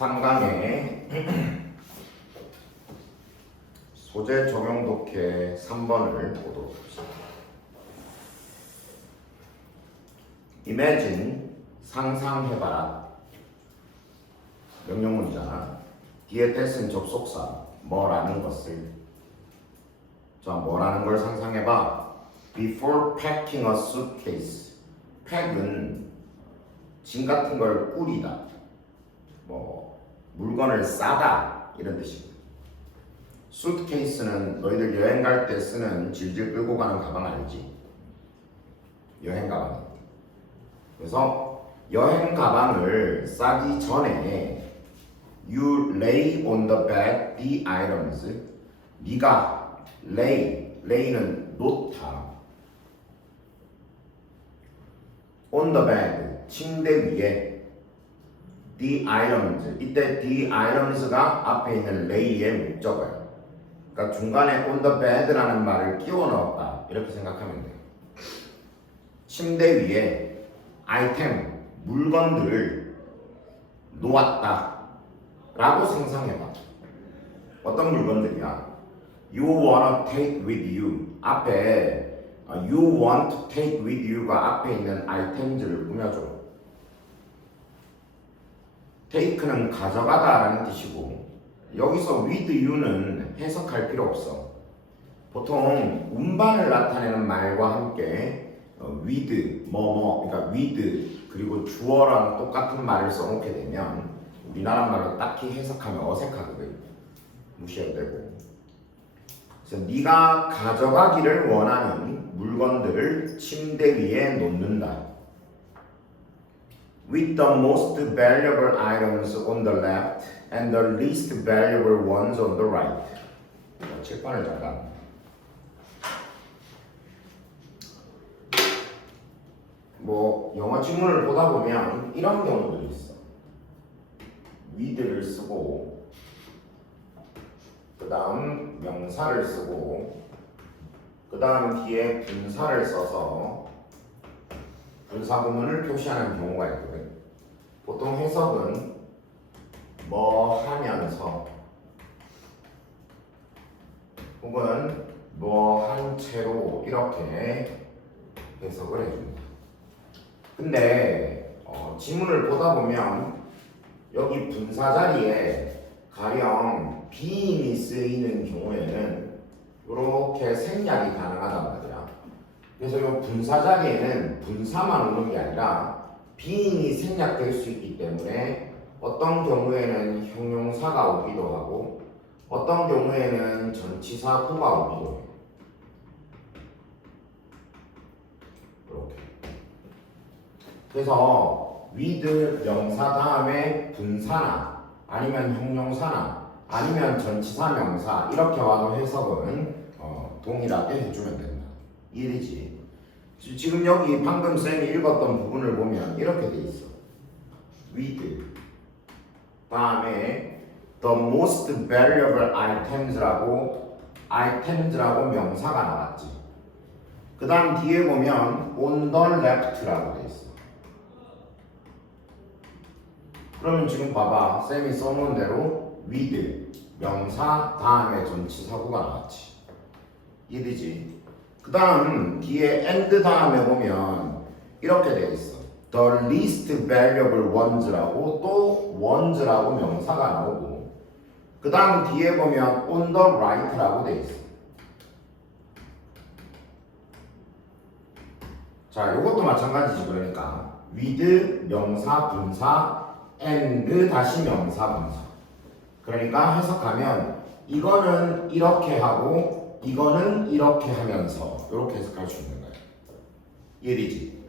3강의 소재 적용 독해 3번을 보도록 합시다. Imagine, 상상해봐라. 명령문이잖아. 뒤에 that은 접속사, 뭐라는 것을. 자, 뭐라는 걸 상상해봐. Before packing a suitcase. pack은 짐 같은 걸 꾸리다. 물건을 싸다 이런 뜻입니다. 수트케이스는 너희들 여행 갈 때 쓰는 질질 끌고 가는 가방 알지? 여행 가방. 그래서 여행 가방을 싸기 전에 you lay on the bed the items. 네가 lay는 놓다. on the bed 침대 위에 the items. 이때 the items가 앞에 있는 lay의 목적어예요. 그러니까 중간에 on the bed라는 말을 끼워 넣었다 이렇게 생각하면 돼요. 침대 위에 아이템, 물건들을 놓았다 라고 상상해봐. 어떤 물건들이야? You wanna take with you. 앞에 you want to take with you가 앞에 있는 아이템들을 꾸며줘. take는 가져가다 라는 뜻이고, 여기서 with you는 해석할 필요 없어. 보통 운반을 나타내는 말과 함께 with 그러니까 with 그리고 주어랑 똑같은 말을 써놓게 되면 우리나라 말로 딱히 해석하면 어색하거든. 무시해도 되고. 그래서 네가 가져가기를 원하는 물건들을 침대 위에 놓는다. With the most valuable items on the left and the least valuable ones on the right. 칠판을 잠깐. 영어 지문을 보다 보면 이런 경우들이 있어. with를 쓰고, 그 다음 명사를 쓰고, 그 다음 뒤에 분사를 써서 분사 구문을 표시하는 경우가 있거든. 보통 해석은 뭐 하면서 혹은 뭐 한 채로 이렇게 해석을 해줍니다. 근데 지문을 보다 보면 여기 분사 자리에 가령 being이 쓰이는 경우에는 이렇게 생략이 가능하단 말이야. 그래서 이 분사 자리에는 분사만 오는 게 아니라 being이 생략될 수 있기 때문에 어떤 경우에는 형용사가 오기도 하고 어떤 경우에는 전치사 후가 오기도 해요. 이렇게. 그래서 with 명사 다음에 분사나 아니면 형용사나 아니면 전치사 명사 이렇게 와도 해석은 동일하게 해주면 된다. 이해되지? 지금 여기 방금 쌤이 읽었던 부분을 보면 이렇게 돼 있어. with 다음에 the most valuable items라고 명사가 나왔지. 그 다음 뒤에 보면 on the left라고 돼 있어. 그러면 지금 봐봐. 쌤이 써놓은 대로 with 명사 다음에 전치사구가 나왔지. 이해되지? 그 다음 뒤에 and 다음에 보면 이렇게 되어 있어. The least valuable ones라고 또 ones라고 명사가 나오고 그 다음 뒤에 보면 on the right라고 되어 있어. 자, 이것도 마찬가지지. 그러니까 with 명사 분사 and 다시 명사 분사. 그러니까 해석하면 이거는 이렇게 하고 이거는 이렇게 하면서 이렇게 해석할 수 있는 거예요. 이해되지?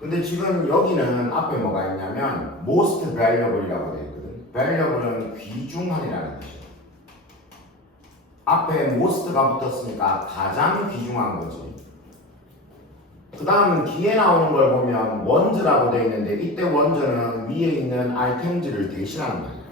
근데 지금 여기는 앞에 뭐가 있냐면 most valuable이라고 되어 있거든. valuable은 귀중한이라는 뜻이에요. 앞에 most가 붙었으니까 가장 귀중한 거지. 그 다음 뒤에 나오는 걸 보면 ones라고 되어 있는데 이때 ones는 위에 있는 items를 대신하는 말이야.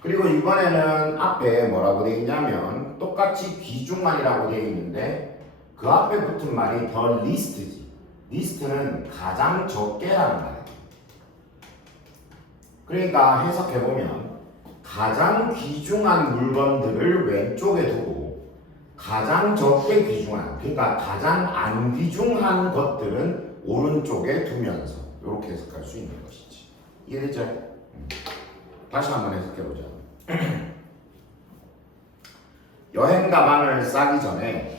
그리고 이번에는 앞에 뭐라고 되어 있냐면 똑같이 귀중한이라고 되어 있는데 그 앞에 붙은 말이 the least지. least는 가장 적게라는 말이야. 그러니까 해석해보면 가장 귀중한 물건들을 왼쪽에 두고 가장 적게 귀중한, 그러니까 가장 안 귀중한 것들은 오른쪽에 두면서 이렇게 해석할 수 있는 것이지. 이해되죠? 다시 한번 해석해보자. 여행 가방을 싸기 전에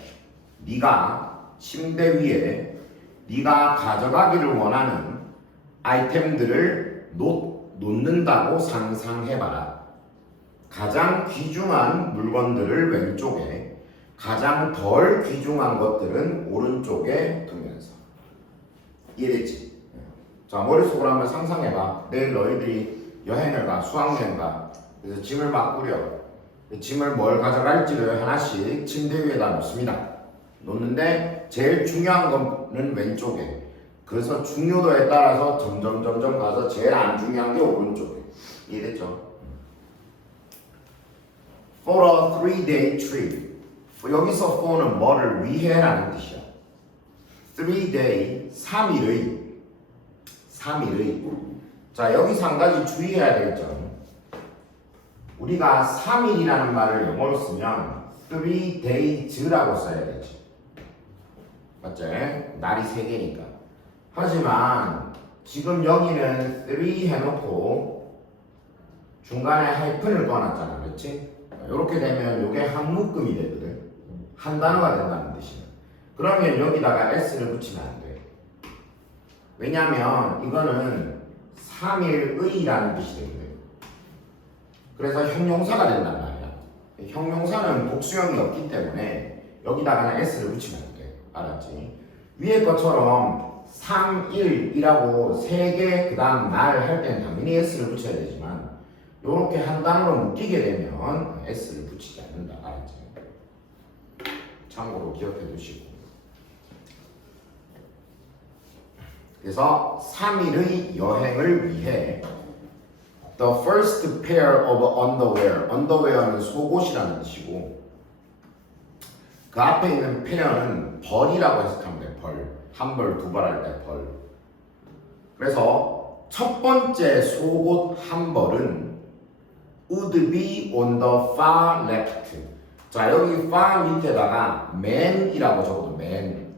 네가 침대 위에 네가 가져가기를 원하는 아이템들을 놓는다고 상상해봐라. 가장 귀중한 물건들을 왼쪽에, 가장 덜 귀중한 것들은 오른쪽에 두면서. 이해됐지? 자, 머릿속으로 한번 상상해봐. 내일 너희들이 여행을 가, 수학여행 가. 그래서 짐을 막 꾸려. 짐을 뭘 가져갈지를 하나씩 침대 위에다 놓습니다. 놓는데 제일 중요한 거는 왼쪽에. 그래서 중요도에 따라서 점점 가서 제일 안 중요한 게 오른쪽에. 이해됐죠? For a 3-day trip. 여기서 for는 뭐를 위해라는 뜻이야. 3-day, 3일의. 자, 여기서 한 가지 주의해야 되겠죠. 우리가 3일이라는 말을 영어로 쓰면 3days라고 써야 되지. 맞지? 날이 3개니까. 하지만 지금 여기는 3 해놓고 중간에 하이픈을 넣어놨잖아. 그렇지? 이렇게 되면 이게 한 묶음이 되거든. 한 단어가 된다는 뜻이야. 그러면 여기다가 s를 붙이면 안 돼. 왜냐면 이거는 3일의라는 뜻이 되거든. 그래서 형용사가 된단 말이야. 형용사는 복수형이 없기 때문에 여기다가는 s를 붙이면 안 돼. 알았지? 위에 것처럼 3일이라고 3개 그 다음 날 할 때는 당연히 s를 붙여야 되지만 요렇게 한 단어로 묶이게 되면 s를 붙이지 않는다. 알았지? 참고로 기억해 두시고. 그래서 3일의 여행을 위해 The first pair of underwear. underwear는 속옷이라는 뜻이고 그 앞에 있는 pair는 벌이라고 해석하면 돼. 벌. 한 벌, 두 벌 할 때 벌. 그래서 첫 번째 속옷 한 벌은 would be on the far left. 자, 여기 far 밑에다가 man이라고 적어도 man.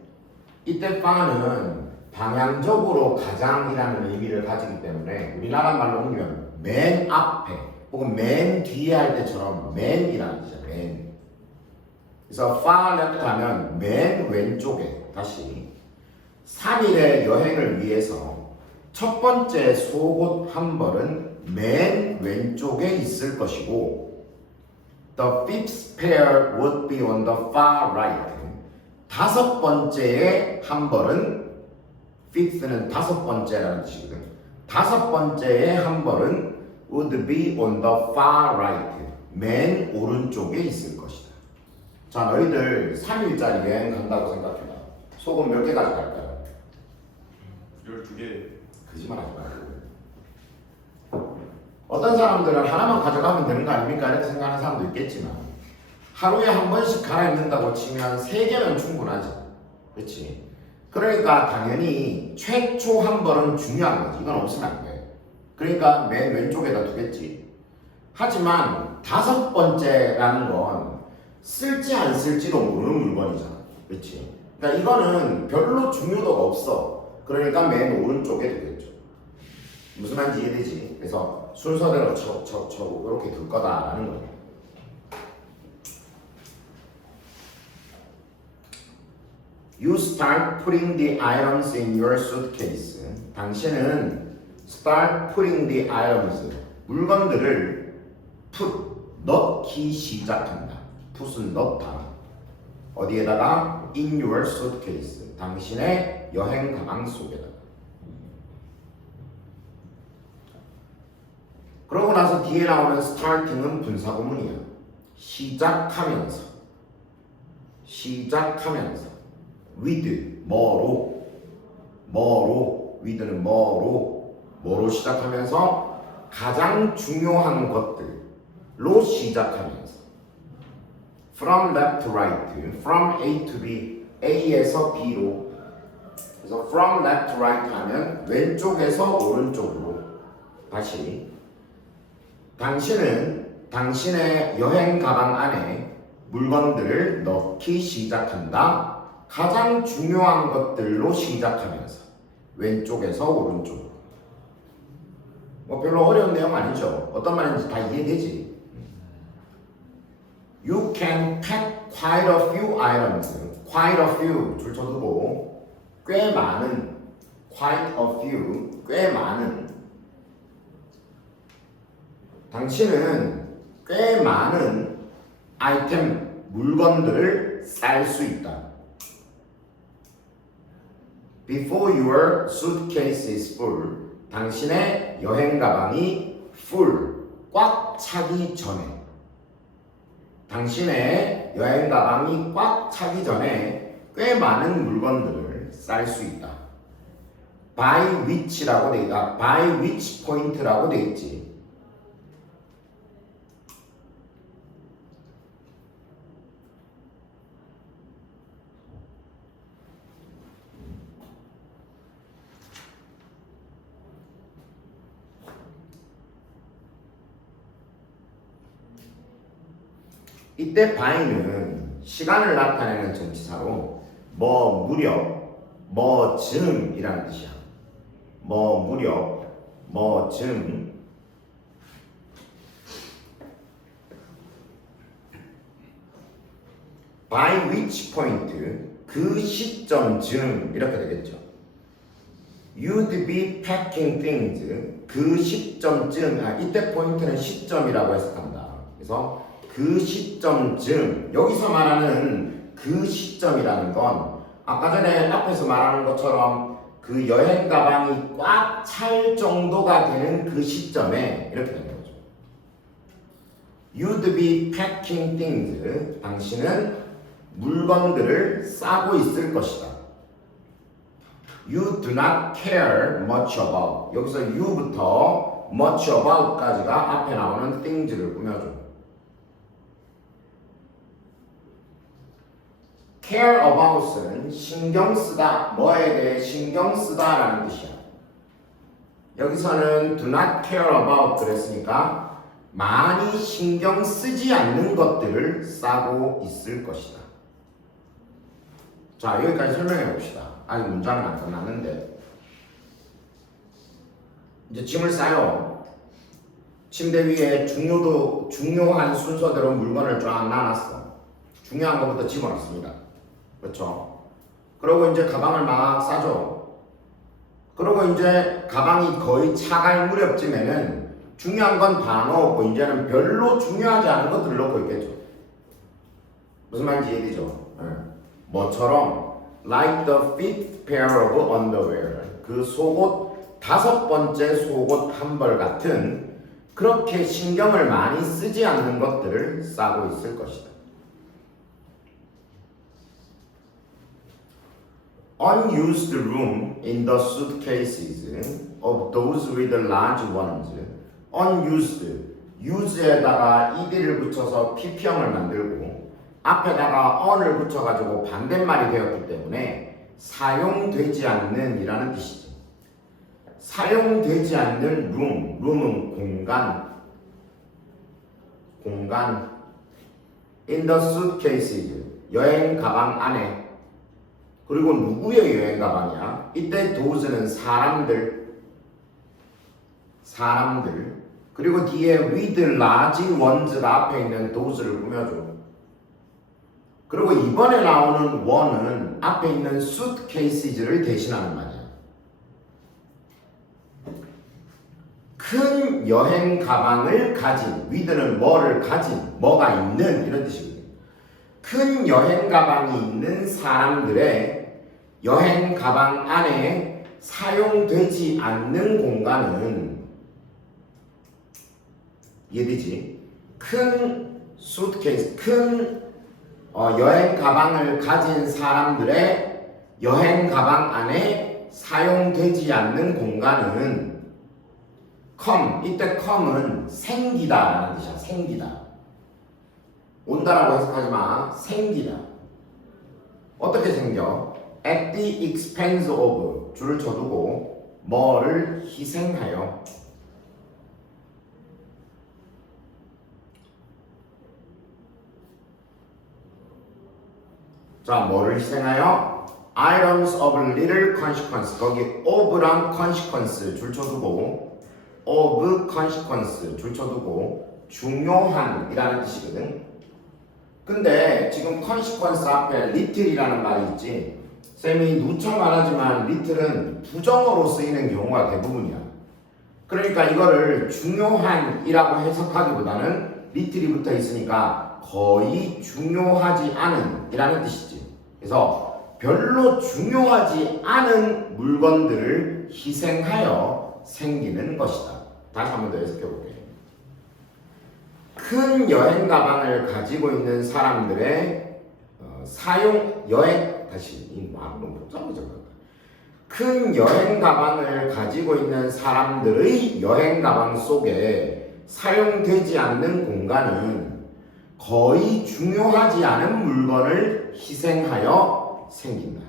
이때 far는 방향적으로 가장이라는 의미를 가지기 때문에 우리나라 말로 옮기면 맨 앞에 혹은 맨 뒤에 할 때처럼 man이라는 뜻이야. man. 그래서 far left 하면 맨 왼쪽에. 다시 3일의 여행을 위해서 첫 번째 속옷 한 벌은 맨 왼쪽에 있을 것이고 The fifth pair would be on the far right. 다섯 번째의 한 벌은 fifth는 다섯 번째라는 뜻이거든. 다섯 번째의 한 벌은 would be on the far right. 맨 오른쪽에 있을 것이다. 자, 너희들 3일짜리 여행 간다고 생각해봐. 속옷 몇 개 가져갈 거야? 12개. 거짓말 하지 말고. 어떤 사람들은 하나만 가져가면 되는 거 아닙니까? 이렇게 생각하는 사람도 있겠지만 하루에 한 번씩 갈아입는다고 치면 3개면 충분하지. 그렇지? 그러니까 당연히 최초 한 벌은 중요한 거지. 이건 없으면 안 돼. 그러니까 맨 왼쪽에다 두겠지. 하지만 다섯 번째라는 건 쓸지 안 쓸지도 모르는 물건이잖아. 그렇지? 그러니까 이거는 별로 중요도가 없어. 그러니까 맨 오른쪽에 두겠죠. 무슨 말인지 이해되지? 그래서 순서대로 척 이렇게 둘 거다라는 거예요. You start putting the items in your suitcase. 당신은 start putting the items. 물건들을 put, 넣기 시작한다. put은 넣다. 어디에다가? in your suitcase. 당신의 여행 가방 속에다가. 그러고 나서 뒤에 나오는 starting은 분사구문이야. 시작하면서. with, 뭐로, with는 뭐로 시작하면서 가장 중요한 것들로 시작하면서 from left to right, from A to B, A에서 B로. 그래서 from left to right 하면 왼쪽에서 오른쪽으로. 다시 당신은 당신의 여행 가방 안에 물건들을 넣기 시작한다. 가장 중요한 것들로 시작하면서 왼쪽에서 오른쪽으로. 뭐 별로 어려운 내용 아니죠. 어떤 말인지 다 이해되지. You can pack quite a few items. Quite a few 줄 쳐두고 꽤 많은 quite a few 꽤 많은 당신은 꽤 많은 아이템 물건들을 쌀 수 있다. Before your suitcase is full. 당신의 여행 가방이 full 꽉 차기 전에 당신의 여행 가방이 꽉 차기 전에 꽤 많은 물건들을 쌀 수 있다. By which라고 돼 있다. By which point라고 돼 있지. 이때 by는 시간을 나타내는 전치사로 뭐 무렵, 뭐 즈음이라는 뜻이야. 뭐 무렵, 뭐 즈음. By which point, 그 시점 즈음 이렇게 되겠죠. You'd be packing things, 그 시점쯤. 이때 포인트는 시점이라고 해석한다. 그래서 그 시점쯤, 여기서 말하는 그 시점이라는 건 아까 전에 앞에서 말하는 것처럼 그 여행 가방이 꽉 찰 정도가 되는 그 시점에 이렇게 되는 거죠. You'd be packing things. 당신은 물건들을 싸고 있을 것이다. You do not care much about. 여기서 you부터 much about까지가 앞에 나오는 things를 꾸며줘. care about은 신경 쓰다, 뭐에 대해 신경 쓰다라는 뜻이야. 여기서는 do not care about 그랬으니까 많이 신경 쓰지 않는 것들을 싸고 있을 것이다. 자, 여기까지 설명해 봅시다. 아직 문장은 안 끝났는데 이제 짐을 싸요. 침대 위에 중요한 순서대로 물건을 쫙 놔놨어. 중요한 것부터 집어넣습니다. 그렇죠? 그리고 이제 가방을 막 싸죠. 그리고 이제 가방이 거의 차갈 무렵쯤에는 중요한 건 다 넣었고 이제는 별로 중요하지 않은 것들을 넣고 있겠죠. 무슨 말인지 이해되죠? 뭐처럼 like the fifth pair of underwear, 그 속옷 5번째 속옷 한 벌 같은 그렇게 신경을 많이 쓰지 않는 것들을 싸고 있을 것이다. Unused room in the suitcases of those with large ones. Unused, use에다가 ed를 붙여서 pp형을 만들고 앞에다가 on을 붙여가지고 반대말이 되었기 때문에 사용되지 않는 이라는 뜻이지. 사용되지 않는 room, room은 공간. in the suitcases, 여행 가방 안에. 그리고 누구의 여행 가방이야? 이때 those는 사람들. 그리고 뒤에 with large ones가 앞에 있는 those를 꾸며줘. 그리고 이번에 나오는 one은 앞에 있는 suitcases를 대신하는 말이야. 큰 여행 가방을 가진, with는 뭐를 가진, 뭐가 있는 이런 뜻이거든요. 큰 여행 가방이 있는 사람들의 여행 가방 안에 사용되지 않는 공간은 이해되지? 큰 suitcase, 큰 여행 가방을 가진 사람들의 여행 가방 안에 사용되지 않는 공간은 come, 이때 come은 생기다라는 뜻이야. 생기다. 온다라고 해석하지 마. 생기다. 어떻게 생겨? At the expense of, 줄을 쳐두고 뭐를 희생하여. 자, 뭐를 희생하여? items of little consequence. 거기 of랑 consequence 줄쳐두고 of consequence 줄쳐두고 중요한 이라는 뜻이거든. 근데 지금 consequence 앞에 little이라는 말이 있지. 쌤이 누차 말하지만 little은 부정어로 쓰이는 경우가 대부분이야. 그러니까 이거를 중요한이라고 해석하기보다는 little이 붙어 있으니까 거의 중요하지 않은 이라는 뜻이지. 그래서 별로 중요하지 않은 물건들을 희생하여 생기는 것이다. 다시 한 번 더 해석해 볼게요. 큰 여행 가방을 가지고 있는 사람들의 다시 이 말로 복잡해져. 큰 여행 가방을 가지고 있는 사람들의 여행 가방 속에 사용되지 않는 공간은 거의 중요하지 않은 물건을 희생하여 생긴다.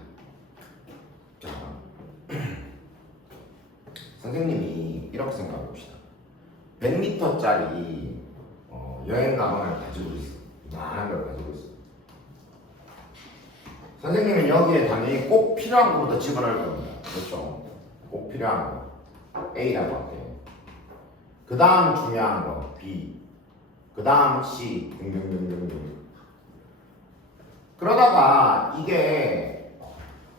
자, 선생님이 이렇게 생각해 봅시다. 100m짜리 여행 가방을 가지고 있어. 많은 걸 가지고 있어. 선생님은 여기에 당연히 꼭 필요한 것부터 집어넣을 겁니다. 그렇죠? 꼭 필요한 거 A라고 할게요. 그 다음 중요한 거 B, 그 다음 C 등등등등등. 그러다가 이게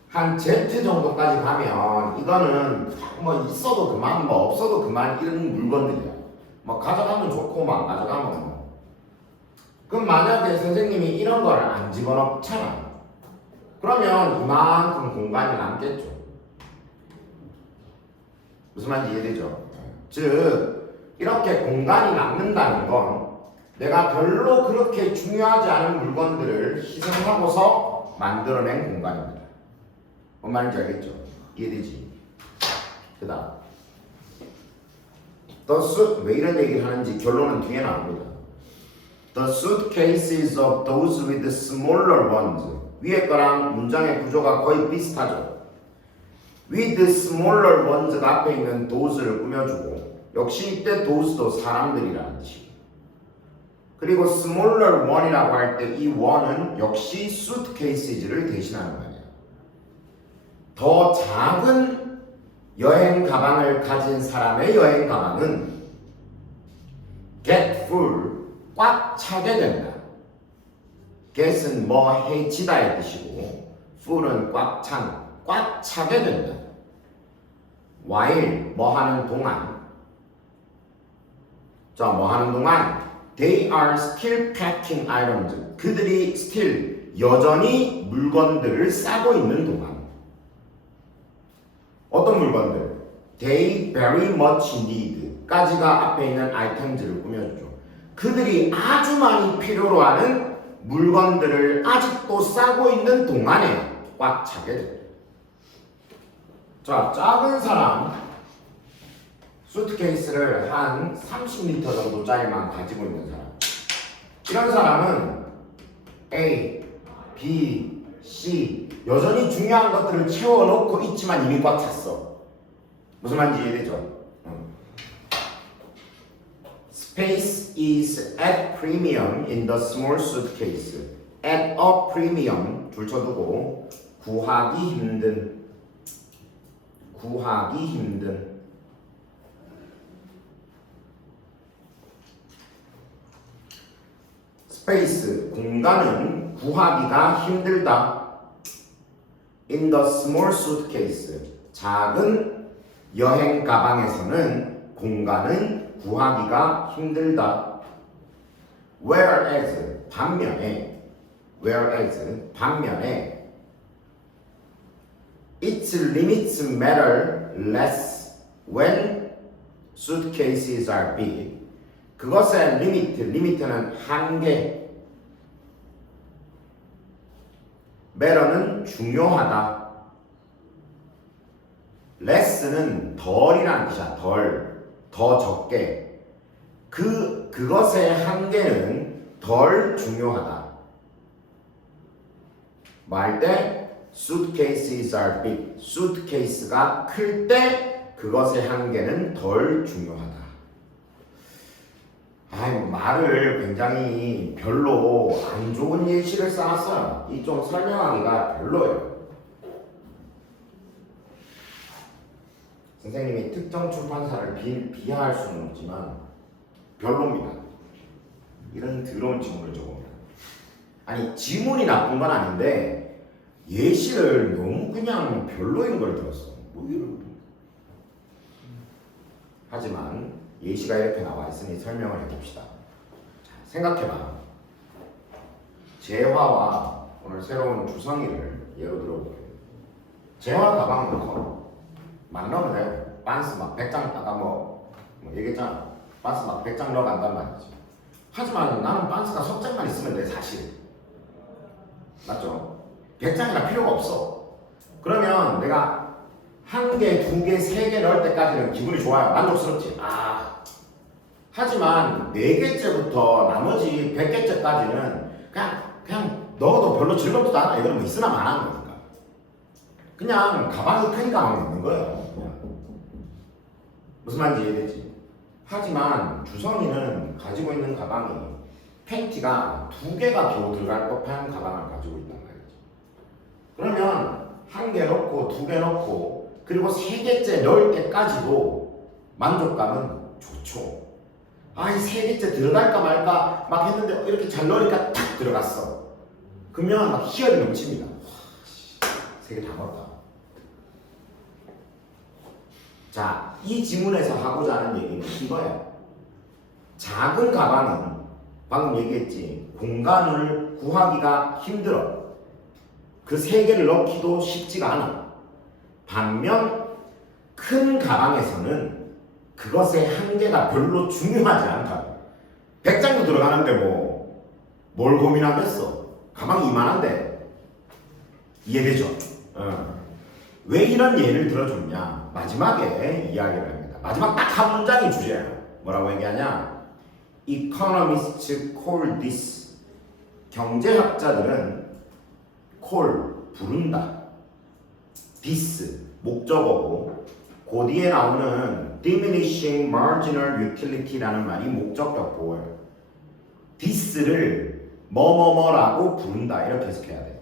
한 Z 정도까지 가면 이거는 뭐 있어도 그만 뭐 없어도 그만 이런 물건들이야. 뭐 가져가면 좋고 막 가져가면 뭐. 그럼 만약에 선생님이 이런 거를 안 집어넣잖아. 그러면 이만큼 공간이 남겠죠. 무슨 말인지 이해되죠? 즉 이렇게 공간이 남는다는 건 내가 별로 그렇게 중요하지 않은 물건들을 희생하고서 만들어낸 공간입니다. 뭔 말인지 알겠죠? 이해되지? 그 다음 왜 이런 얘기를 하는지 결론은 뒤에 나옵니다. The suitcases of those with smaller ones. 위에 거랑 문장의 구조가 거의 비슷하죠. with smaller ones가 앞에 있는 those를 꾸며주고 역시 이때 those도 사람들이라는 뜻이고 그리고 smaller one이라고 할 때 이 one은 역시 suitcases를 대신하는 말이야. 더 작은 여행 가방을 가진 사람의 여행 가방은 get full, 꽉 차게 된다. get은 뭐 해지다의 뜻이고 full은 꽉 차게 된다. while 뭐 하는 동안 뭐 하는 동안 they are still packing items. 그들이 still 여전히 물건들을 싸고 있는 동안 어떤 물건들? They very much need 까지가 앞에 있는 아이템들을 꾸며주죠. 그들이 아주 많이 필요로 하는 물건들을 아직도 싸고 있는 동안에 꽉 차게 됩니다. 자, 작은 사람 수트케이스를 한 30리터 정도짜리만 가지고 있는 사람. 이런 사람은 A, B, C 여전히 중요한 것들을 채워놓고 있지만 이미 꽉 찼어. 무슨 말인지 이해되죠? Space is at premium in the small suitcase. At a premium 줄쳐두고 구하기 힘든 스페이스 공간은 구하기가 힘들다. In the small suitcase 작은 여행 가방에서는 공간은 구하기가 힘들다. Whereas 반면에 its limits matter less when suitcases are big. 그것의 리미트는 한계. matter는 중요하다. less는 덜이라는 뜻이야. 더 적게. 그것의 한계는 덜 중요하다. 말 때 suitcases are big. suitcase가 클 때 그것의 한계는 덜 중요하다. 말을 굉장히 별로 안 좋은 예시를 쌓았어요. 이 좀 설명하기가 별로예요. 선생님이 특정 출판사를 비하할 수는 없지만 별로입니다. 이런 더러운 지문을 적어옵니다. 아니 지문이 나쁜 건 아닌데 예시를 너무 그냥 별로인 걸 들었어. 뭐 이런. 하지만 예시가 이렇게 나와 있으니 설명을 해봅시다. 생각해봐. 재화와 오늘 새로운 주성이를 예로 들어볼게요. 재화 가방은 커. 막 넣으면 돼요. 반스 막 100장 아까 뭐 얘기했잖아. 반스 막 100장 넣어간단 말이지. 하지만 나는 반스가 석 장만 있으면 돼 사실. 맞죠? 100장이나 필요가 없어. 그러면 내가 한 개, 두 개, 세 개 넣을 때까지는 기분이 좋아요. 만족스럽지. 하지만 네 개째부터 나머지 100개째까지는 그냥 넣어도 별로 즐겁지도 않아. 이거는 뭐 있으나 마나는 거니까. 그냥 가방이 크니까 막 있는 거예요. 그냥. 무슨 말인지 이해되지? 하지만 주성이는 가지고 있는 가방이 팬티가 두 개가 겨우 들어갈 법한 가방을 가지고 있단 말이지. 그러면 한 개 넣고 두 개 넣고 그리고 세 개째 넣을 때까지도 만족감은 좋죠. 이 세 개째 들어갈까 말까 막 했는데 이렇게 잘 넣으니까 탁 들어갔어. 그러면 막 희열이 넘칩니다. 세 개 다 넣었다. 자, 이 지문에서 하고자 하는 얘기는 이거예요. 작은 가방은 방금 얘기했지. 공간을 구하기가 힘들어. 그 세 개를 넣기도 쉽지가 않아. 반면 큰 가방에서는 그것의 한계가 별로 중요하지 않다. 100장도 들어가는데 뭘 고민하겠어. 가방이 이만한데. 이해되죠? 왜 이런 예를 들어줬냐? 마지막에 이야기를 합니다. 마지막 딱 한 문장이 주제예요. 뭐라고 얘기하냐? Economists call this. 경제학자들은 call, 부른다. this, 목적어고 그 뒤에 나오는 diminishing marginal utility라는 말이 목적격 보호예요. this를 뭐뭐뭐라고 부른다. 이렇게 해석해야 돼.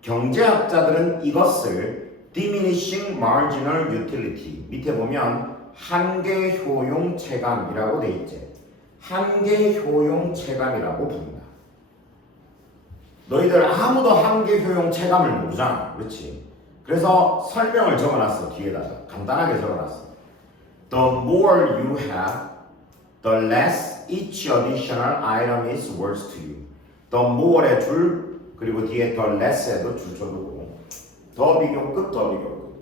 경제학자들은 이것을 diminishing marginal utility 밑에 보면 한계 효용 체감이라고 돼 있지. 한계 효용 체감이라고 부른다. 너희들 아무도 한계 효용 체감을 모르잖아. 그렇지? 그래서 설명을 적어놨어. 뒤에다가 간단하게 적어놨어. The more you have, the less each additional item is worth to you. The more의 줄 그리고 뒤에 the less에도 줄 쳐두고 더 비교급 더 비교급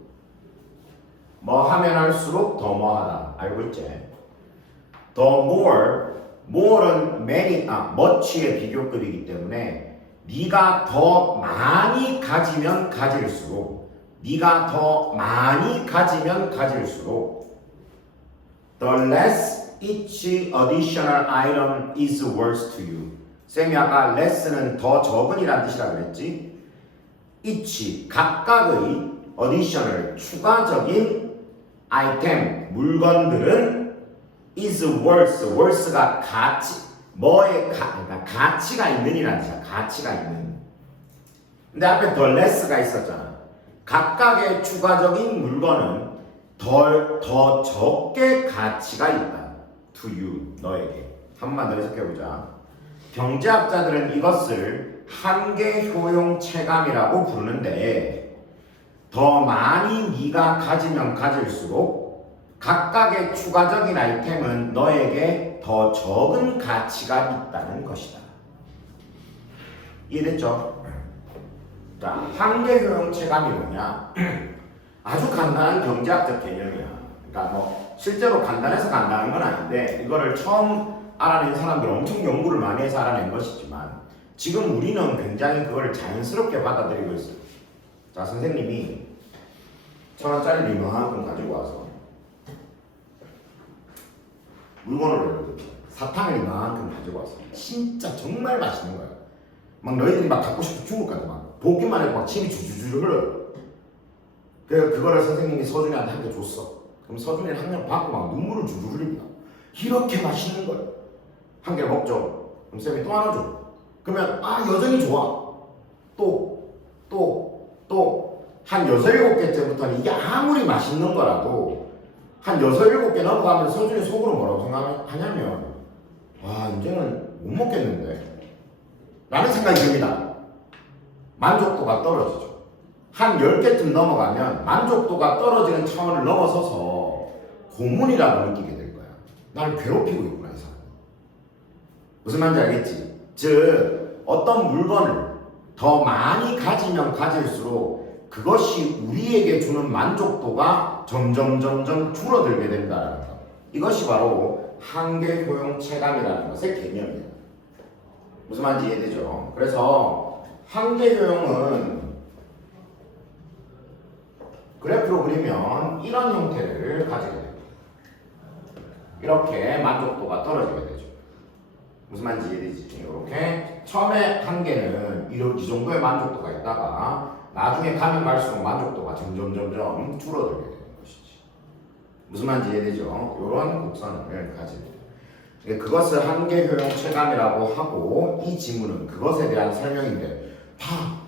뭐 하면 할수록 더 뭐하다. 알고 있지? The more은 much의 비교급이기 때문에 네가 더 많이 가지면 가질수록 the less each additional item is worth to you. 쌤이 아까 less는 더 적은이라는 뜻이라고 그랬지? each, 각각의 additional, 추가적인 아이템, 물건들은 is worth가 가치, 그러니까 가치가 있는 이라는 뜻이야. 가치가 있는. 근데 앞에 the less가 있었잖아. 각각의 추가적인 물건은 더 적게 가치가 있다. to you, 너에게. 한 번만 더 해석해보자. 경제학자들은 이것을 한계 효용 체감이라고 부르는데 더 많이 네가 가지면 가질수록 각각의 추가적인 아이템은 너에게 더 적은 가치가 있다는 것이다. 이해됐죠? 자, 한계 효용 체감이 뭐냐? 아주 간단한 경제학적 개념이야. 그러니까 실제로 간단해서 간단한 건 아닌데 이거를 처음 알아낸 사람들 엄청 연구를 많이 해서 알아낸 것이지만 지금 우리는 굉장히 그걸 자연스럽게 받아들이고 있어요. 자, 선생님이 1,000원짜리 이만큼 가지고 와서 물건을 사탕을 이만큼 가지고 왔어. 진짜 정말 맛있는 거야. 막 너희들이 막 갖고 싶어 죽을 거야. 막 보기만 해도 막 침이 줄줄줄 흘러. 그래서 그거를 선생님이 서준이한테 한 개 줬어. 그럼 서준이는 한 명 받고 막 눈물을 줄줄 흘립니다. 이렇게 맛있는 거야. 한 개를 먹죠. 그럼 쌤이 또 하나 줘. 그러면 여전히 좋아. 또 한 6, 7개째부터는 이게 아무리 맛있는 거라도 한 6, 7개 넘어가면 서준이 속으로 뭐라고 생각하냐면 이제는 못 먹겠는데 라는 생각이 듭니다. 만족도가 떨어지죠. 한 10개쯤 넘어가면 만족도가 떨어지는 차원을 넘어서서 고문이라고 느끼게 될 거야. 나를 괴롭히고 있구나 이 사람. 무슨 말인지 알겠지? 즉 어떤 물건을 더 많이 가지면 가질수록 그것이 우리에게 주는 만족도가 점점 줄어들게 된다는 것. 이것이 바로 한계 효용 체감이라는 것의 개념이에요. 무슨 말인지 이해되죠? 그래서 한계 효용은 그래프로 그리면 이런 형태를 가지게 됩니다. 이렇게 만족도가 떨어지게 되죠. 무슨 말인지 이해되지? 이렇게 처음에 한계는 이 정도의 만족도가 있다가 나중에 가면 갈수록 만족도가 점점 줄어들게 되는 것이지. 무슨 말인지 이해되죠? 이런 곡선을 가지게 돼요. 그것을 한계 효용 체감이라고 하고 이 지문은 그것에 대한 설명인데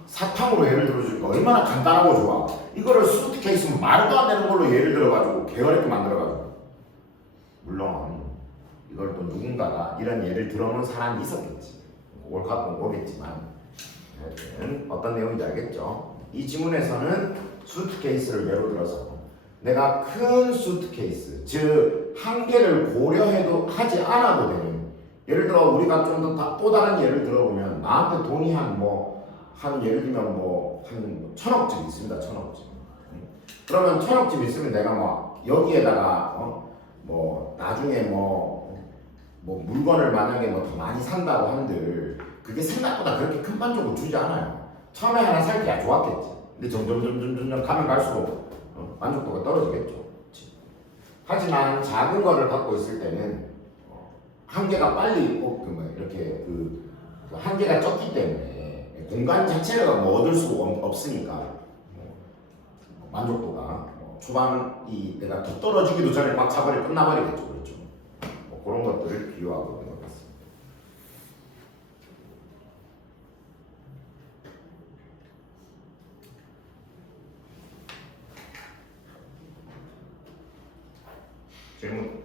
사탕으로 예를 들어주니까 얼마나 간단하고 좋아. 이거를 수트케이스면 말도 안 되는 걸로 예를 들어가지고 개어렵게 만들어가지고 물론 이걸 또 누군가가 이런 예를 들어놓은 사람이 있었겠지. 옳겠건 오겠지만 하여튼 어떤 내용인지 알겠죠? 이 지문에서는 수트케이스를 예로 들어서 내가 큰 수트케이스, 즉 한계를 고려해도 하지 않아도 되는, 예를 들어 우리가 좀 더 또 다른 예를 들어보면 나한테 돈이 예를 들면 한 1,000억쯤 있습니다. 1,000억쯤. 그러면 1,000억쯤 있으면 내가 여기에다가 나중에 물건을 만약에 더 많이 산다고 한들 그게 생각보다 그렇게 큰 만족을 주지 않아요. 처음에 하나 살 때야 좋았겠지. 근데 점점 가면 갈수록 만족도가 떨어지겠죠. 그치? 하지만 작은 거를 갖고 있을 때는 한계가 빨리 이렇게 그 한계가 적기 때문에 공간 자체가 얻을 수 없으니까 만족도가 초반이 내가 더 떨어지기도 전에 막 차버리고 끝나버리겠죠. 그렇죠. 그런 것들을 비유하고 있는 것 같습니다. 질문.